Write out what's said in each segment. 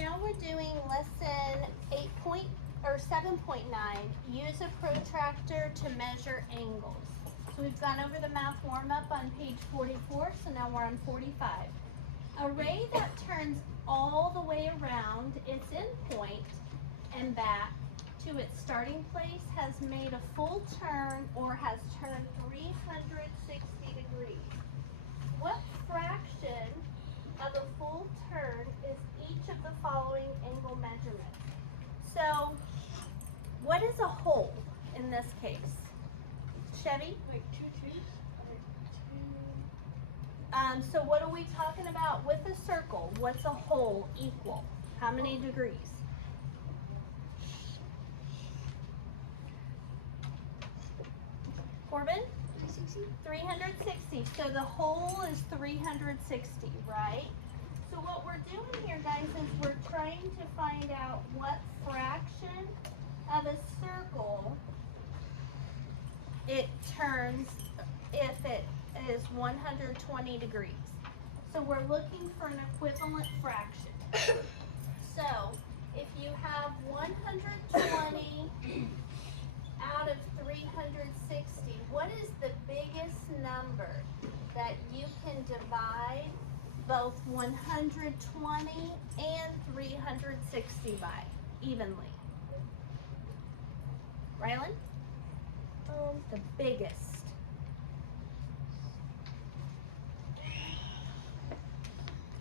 now we're doing lesson 7.9, use a protractor to measure angles. So we've gone over the math warm-up on page 44, so now we're on 45. A ray that turns all the way around its endpoint and back to its starting place has made a full turn or has turned 360 degrees. What fraction of a full turn is each of the following angle measurements? So, what is a hole in this case? Chevy? Like two. So what are we talking about with a circle? What's a hole equal? How many degrees? Corbin? 360. So the hole is 360, right? So what we're doing here, guys, is we're trying to find out what fraction of a circle it turns if it is 120 degrees. So we're looking for an equivalent fraction. So if you have 120 out of 360, what is the biggest number that you can divide both 120 and 360 by evenly? Rylan? The biggest.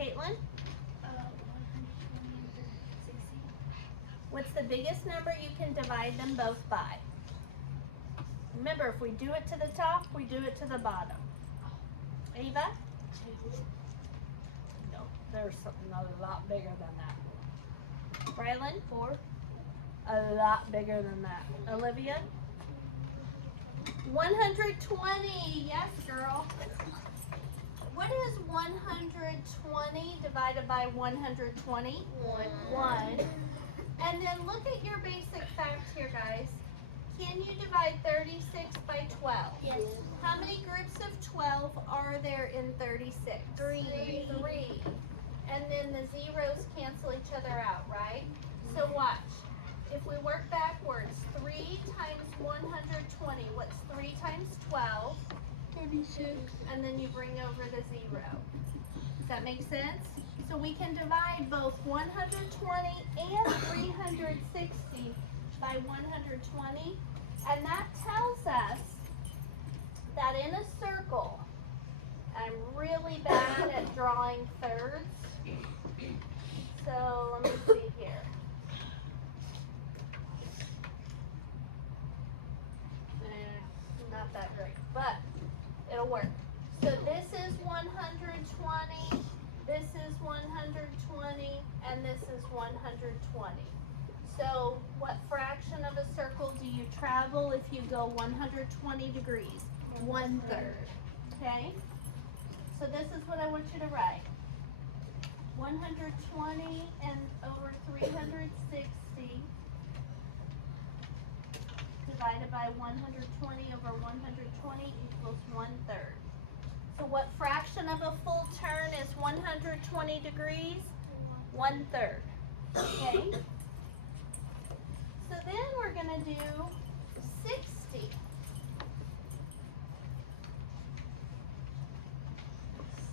Caitlin? 120 and 60. What's the biggest number you can divide them both by? Remember, if we do it to the top, we do it to the bottom. Ava? No, there's something a lot bigger than that. Rylan? 4. A lot bigger than that. Olivia? 120. Yes, girl. What is 120 divided by 120? 1. And then look at your basic facts here, guys. Can you divide 36 by 12? Yes. How many groups of 12 are there in 36? 3. 3. And then the zeros cancel each other out, right? So watch. If we work backwards, 3 times 120, what's 3 times 12? 36. And then you bring over the 0. Does that make sense? So we can divide both 120 and 360 by 120. And that tells us that in a circle, I'm really bad at drawing thirds. So let me see here. Not that great, but it'll work. So this is 120, this is 120, and this is 120. So what fraction of a circle do you travel if you go 120 degrees? 1/3. Okay? So this is what I want you to write. 120 and over 360 divided by 120 over 120 equals 1/3. So what fraction of a full turn is 120 degrees? 1/3. Okay? So then we're going to do 60.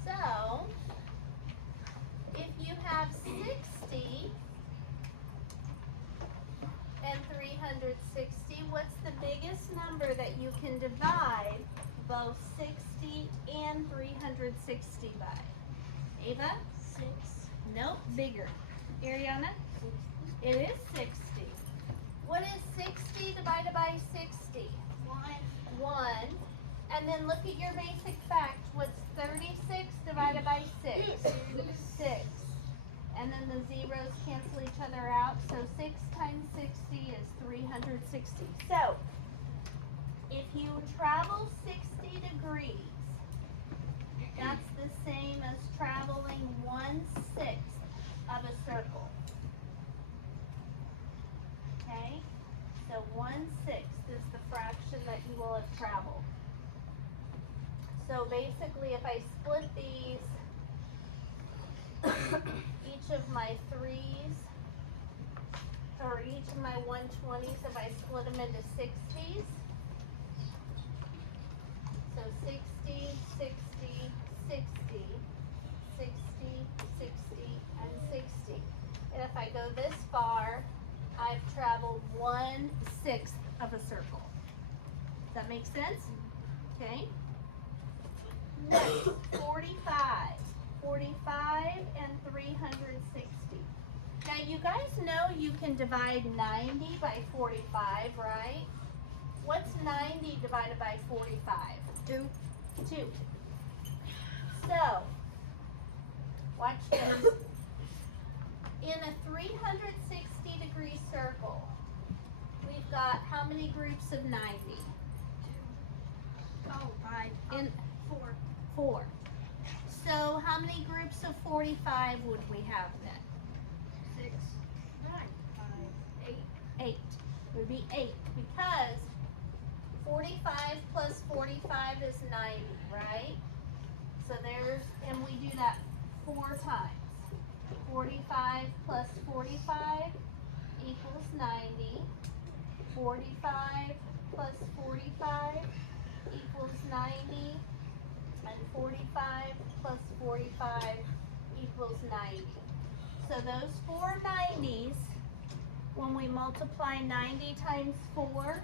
So if you have 60 and 360, what's the biggest number that you can divide both 60 and 360 by? Ava? 6. Nope, bigger. Ariana? It is 60. What is 60 divided by 60? 1. And then look at your basic fact. What's 36 divided by 6? 6. And then the zeros cancel each other out. So 6 times 60 is 360. So if you travel 60 degrees, that's the same as traveling 1/6 of a circle. Okay? So 1/6 is the fraction that you will have traveled. So basically, if I split these, each each of my 3s, or each of my 120s, if I split them into 60s. So 60, 60, 60, 60, 60, and 60. And if I go this far, I've traveled 1/6 of a circle. Does that make sense? Okay. Next, 45. 45 and 360. Now you guys know you can divide 90 by 45, right? What's 90 divided by 45? 2. 2. So, watch this. In a 360-degree circle, we've got how many groups of 90? 2. Oh, 5. In 4. 4. So how many groups of 45 would we have then? 6. 9. 5. 8. 8. It would be 8 because 45 plus 45 is 90, right? So there's, and we do that 4 times. 45 plus 45 equals 90. 45 plus 45 equals 90. And 45 plus 45 equals 90. So those 4 90s, when we multiply 90 times 4,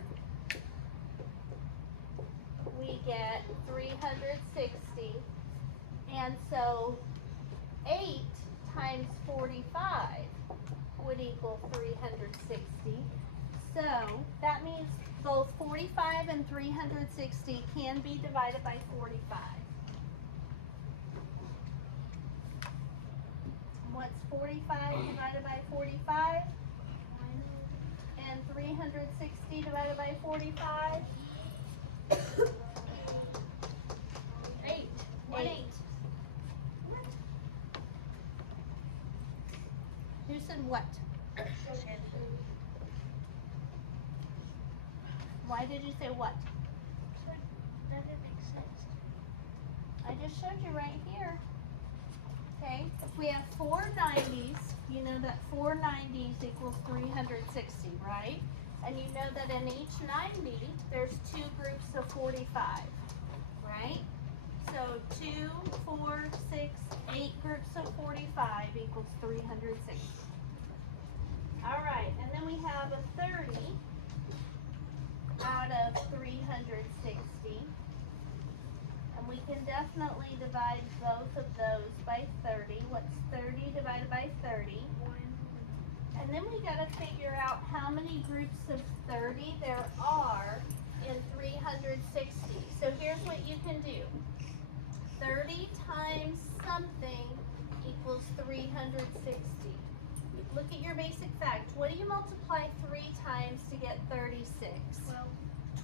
we get 360. And so 8 times 45 would equal 360. So that means both 45 and 360 can be divided by 45. What's 45 divided by 45? And 360 divided by 45? 8. 8. Who said what? Why did you say what? That didn't make sense. I just showed you right here. Okay, if we have 4 90s, you know that 4 90s equals 360, right? And you know that in each 90, there's 2 groups of 45, right? So 2, 4, 6, 8 groups of 45 equals 360. All right, and then we have a 30 out of 360. And we can definitely divide both of those by 30. What's 30 divided by 30? 1. And then we got to figure out how many groups of 30 there are in 360. So here's what you can do. 30 times something equals 360. Look at your basic fact. What do you multiply 3 times to get 36?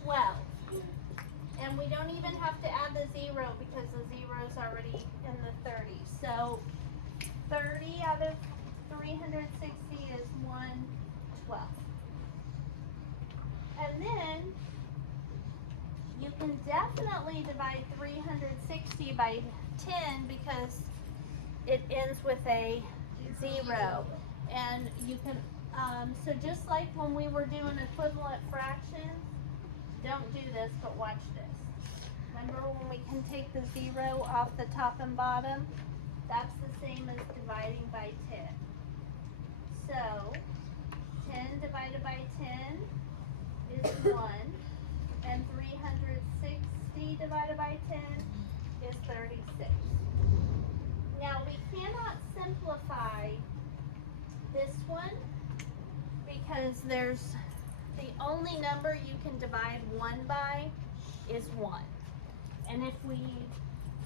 12. And we don't even have to add the 0 because the 0 is already in the 30. So 30 out of 360 is 1/12. And then you can definitely divide 360 by 10 because it ends with a 0. And you can, so just like when we were doing equivalent fractions, don't do this, but watch this. Remember when we can take the 0 off the top and bottom? That's the same as dividing by 10. So 10 divided by 10 is 1, and 360 divided by 10 is 36. Now we cannot simplify this one because there's the only number you can divide 1 by is 1. And if we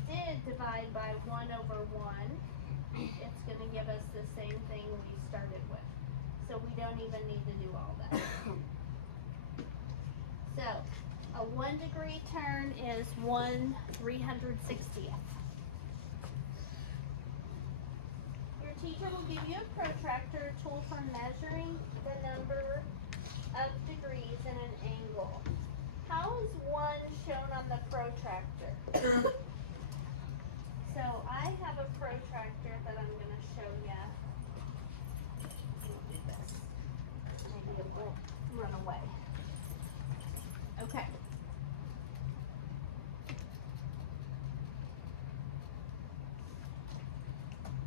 did divide by 1 over 1, it's going to give us the same thing we started with. So we don't even need to do all that. So a 1 degree turn is 1/360th. Your teacher will give you a protractor, a tool for measuring the number of degrees in an angle. How is 1 shown on the protractor? So I have a protractor that I'm going to show you.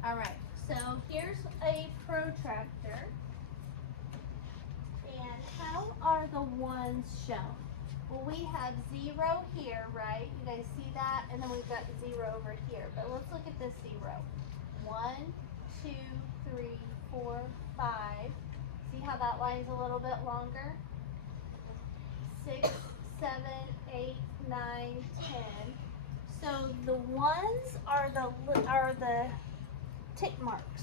All right, so here's a protractor. And how are the ones shown? Well, we have 0 here, right? You guys see that? And then we've got 0 over here. But let's look at this 0. 1, 2, 3, 4, 5. See how that line's a little bit longer? 6, 7, 8, 9, 10. So the ones are the tick marks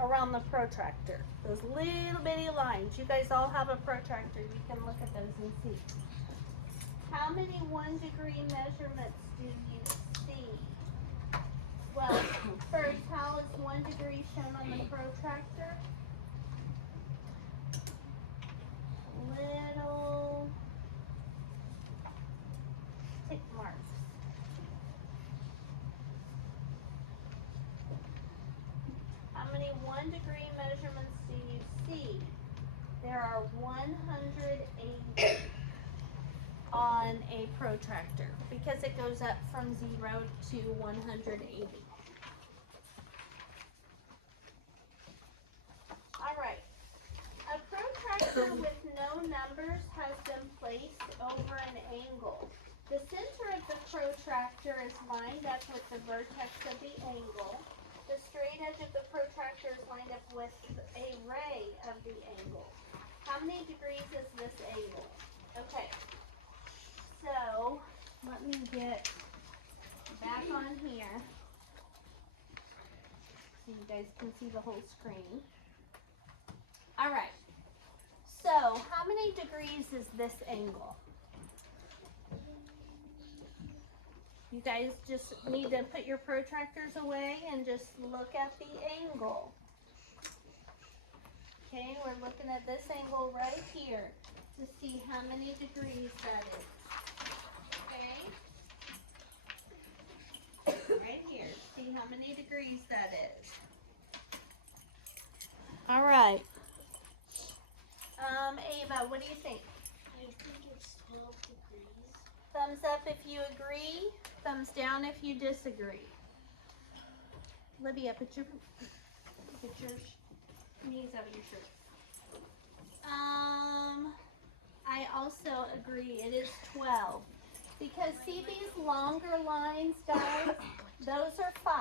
around the protractor. Those little bitty lines. You guys all have a protractor. You can look at those and see. How many 1 degree measurements do you see? Well, first, how is 1 degree shown on the protractor? Little tick marks. How many 1 degree measurements do you see? There are 180 on a protractor because it goes up from 0 to 180. All right. A protractor with no numbers has been placed over an angle. The center of the protractor is lined up with the vertex of the angle. The straight edge of the protractor is lined up with a ray of the angle. How many degrees is this angle? Okay, so let me get back on here so you guys can see the whole screen. All right, so how many degrees is this angle? You guys just need to put your protractors away and just look at the angle. Okay, we're looking at this angle right here to see how many degrees that is. Okay? Right here, see how many degrees that is. All right. Ava, what do you think? I think it's 12 degrees. Thumbs up if you agree. Thumbs down if you disagree. Libya, put your knees over your shirt. I also agree. It is 12. Because see these longer lines, guys? Those are 5.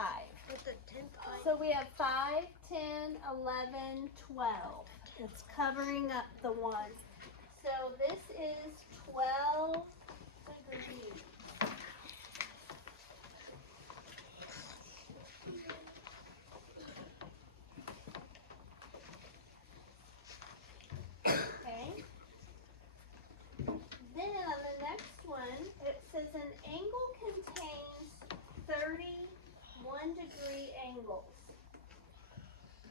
With the 10th line. So we have 5, 10, 11, 12. It's covering up the 1. So this is 12 degrees. Okay. Then on the next one, it says an angle contains 31 degree angles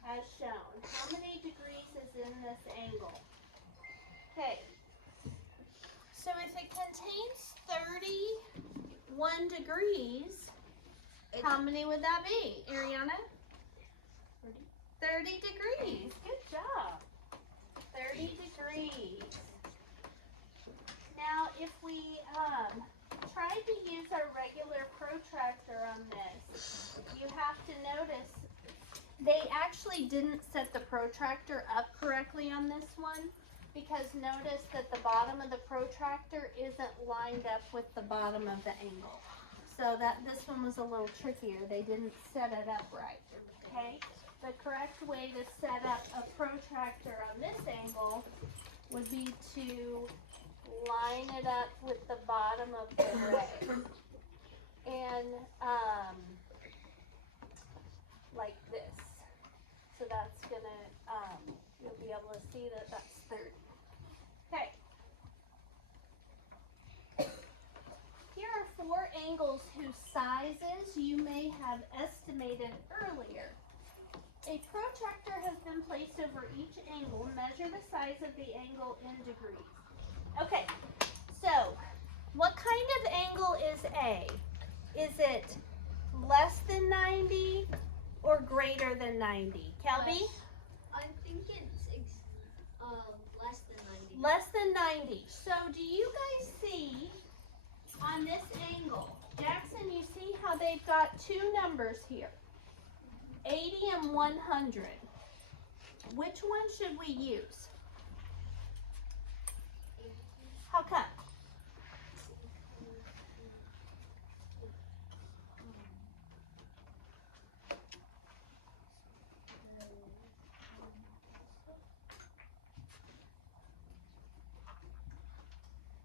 as shown. How many degrees is in this angle? Okay. So if it contains 31 degrees, how many would that be, Ariana? 30 degrees. Good job. 30 degrees. Now, if we tried to use our regular protractor on this, you have to notice they actually didn't set the protractor up correctly on this one, because notice that the bottom of the protractor isn't lined up with the bottom of the angle. So this one was a little trickier. They didn't set it up right. Okay? The correct way to set up a protractor on this angle would be to line it up with the bottom of the ray. And like this. So that's gonna, you'll be able to see that that's 30. Okay. Here are 4 angles whose sizes you may have estimated earlier. A protractor has been placed over each angle. Measure the size of the angle in degrees. Okay, so what kind of angle is A? Is it less than 90 or greater than 90? Kelby? I think it's less than 90. Less than 90. So do you guys see on this angle, Jackson, you see how they've got 2 numbers here, 80 and 100. Which one should we use? How come?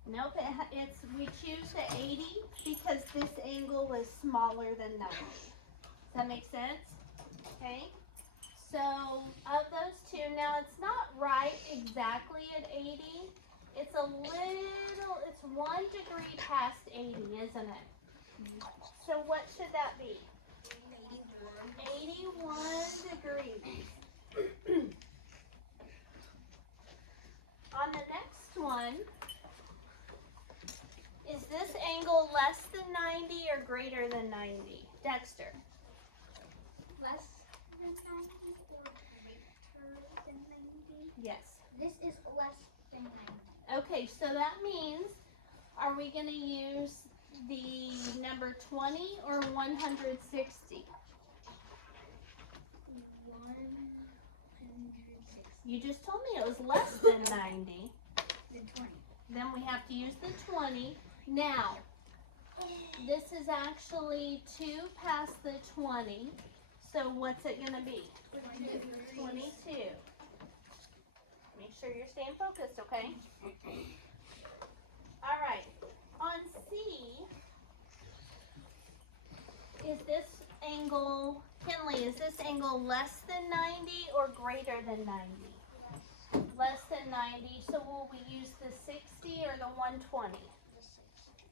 Nope, we choose the 80 because this angle is smaller than 90. Does that make sense? Okay. So of those two, now it's not right exactly at 80. It's a little, it's 1 degree past 80, isn't it? So what should that be? 81 degrees. On the next one, is this angle less than 90 or greater than 90? Dexter. Less than 90 or greater than 90? Yes. This is less than 90. Okay, so that means, are we going to use the number 20 or 160? 160. You just told me it was less than 90. Then 20. Then we have to use the 20. Now, this is actually 2 past the 20. So what's it going to be? 22. Make sure you're staying focused, okay? All right. On C, is this angle, Kinley, is this angle less than 90 or greater than 90? Less than 90. So will we use the 60 or the 120?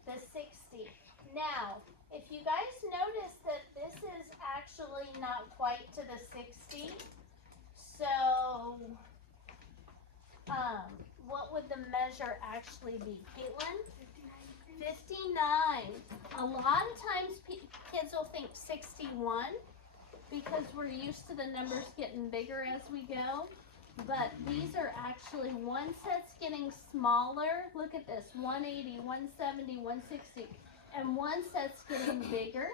The 60. Now, if you guys notice that this is actually not quite to the 60, so what would the measure actually be, Caitlin? 59. A lot of times kids will think 61 because we're used to the numbers getting bigger as we go. But these are actually, one set's getting smaller. Look at this, 180, 170, 160. And one set's getting bigger.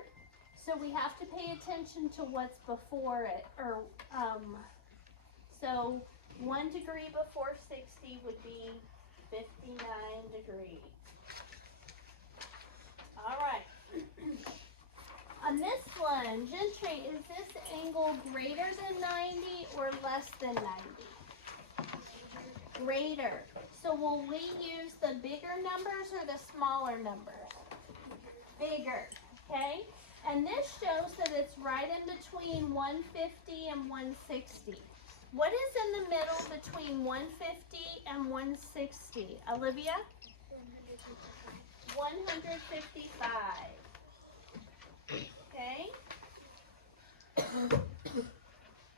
So we have to pay attention to what's before it. So 1 degree before 60 would be 59 degrees. All right. On this one, Gentry, is this angle greater than 90 or less than 90? Greater. So will we use the bigger numbers or the smaller numbers? Bigger, okay? And this shows that it's right in between 150 and 160. What is in the middle between 150 and 160? Olivia? 155. Okay?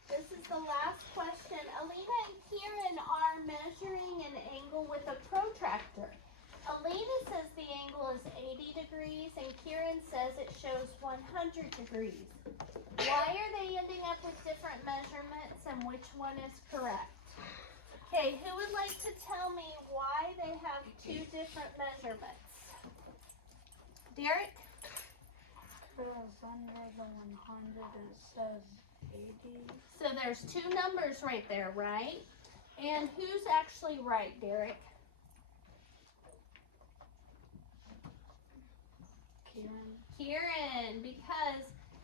This is the last question. Alina and Kieran are measuring an angle with a protractor. Alina says the angle is 80 degrees and Kieran says it shows 100 degrees. Why are they ending up with different measurements and which one is correct? Okay, who would like to tell me why they have 2 different measurements? Derek? Because under the 100 it says 80. So there's 2 numbers right there, right? And who's actually right, Derek? Kieran, because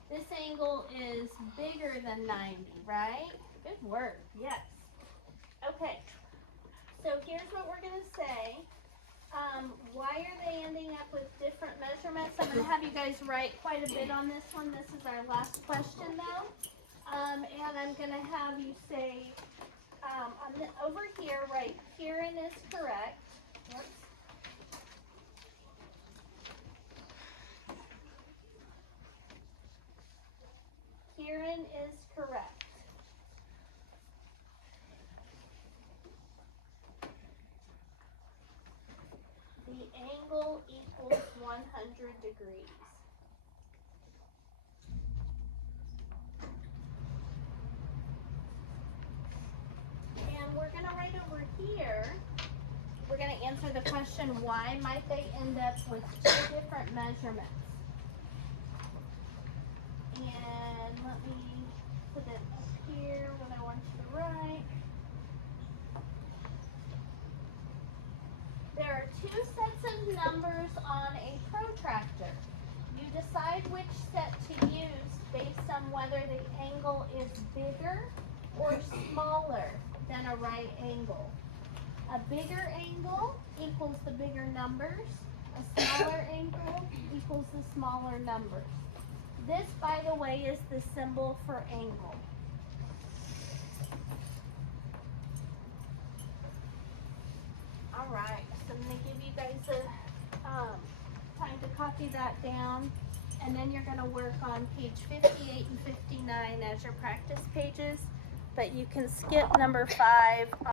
this angle is bigger than 90, right? Good work, yes. Okay, so here's what we're going to say. Why are they ending up with different measurements? I'm going to have you guys write quite a bit on this one. This is our last question though. And I'm going to have you say, over here, right, Kieran is correct. Whoops. Kieran is correct. The angle equals 100 degrees. And we're going to write over here, we're going to answer the question, why might they end up with 2 different measurements? And let me put it numbers on a protractor. You decide which set to use based on whether the angle is bigger or smaller than a right angle. A bigger angle equals the bigger numbers. A smaller angle equals the smaller numbers. This, by the way, is the symbol for angle. All right, so I'm going to give you guys a time to copy that down, and then you're going to work on page 58 and 59 as your practice pages, but you can skip number 5